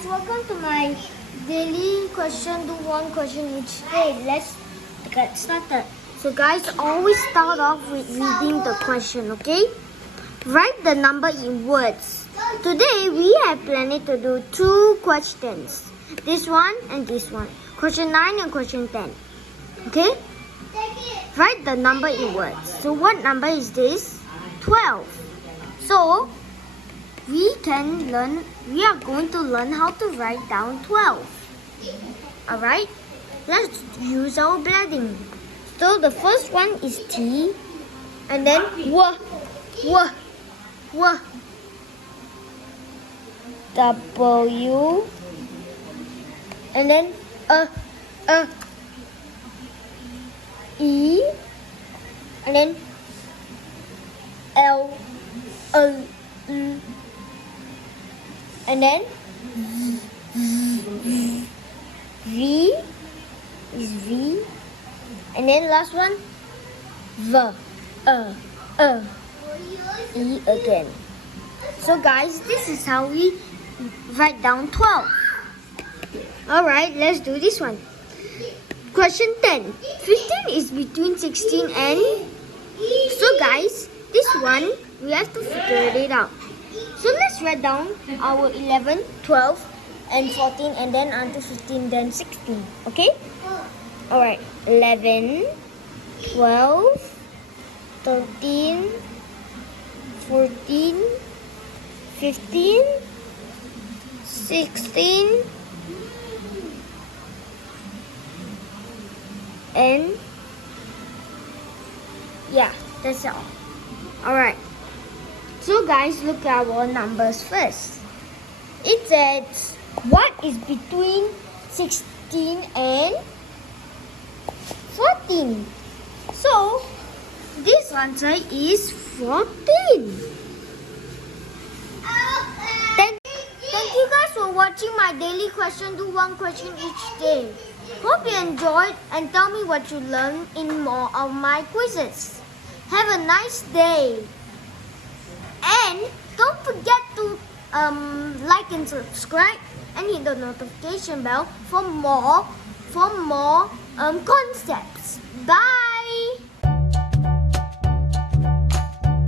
guys, welcome to my daily question. Do one question each day. Let's get started. So guys, always start off with reading the question, okay? Write the number in words. Today we have planned to do two questions. This one and this one. Question 9 and question 10. Okay? Write the number in words. So what number is this? 12. So we are going to learn how to write down 12. Alright? Let's use our blending. So the first one is T, and then W, W, and then E, and then L, and then V is V, and then last one V, E again. So guys, this is how we write down 12. Alright, let's do this one. Question 10. 15 is between 16 and... So guys, this one, we have to figure it out. So let's write down our 11, 12, and 14, and then onto 15, then 16. Okay? Alright. 11, 12, 13, 14, 15, 16, and yeah, that's all. Alright. So guys, look at our numbers first. It says, what is between 16 and 14? So, this answer is 14. Thank you guys for watching my daily question. Do one question each day. Hope you enjoyed and tell me what you learned in more of my quizzes. Have a nice day. And don't forget to like and subscribe and hit the notification bell for more concepts. Bye.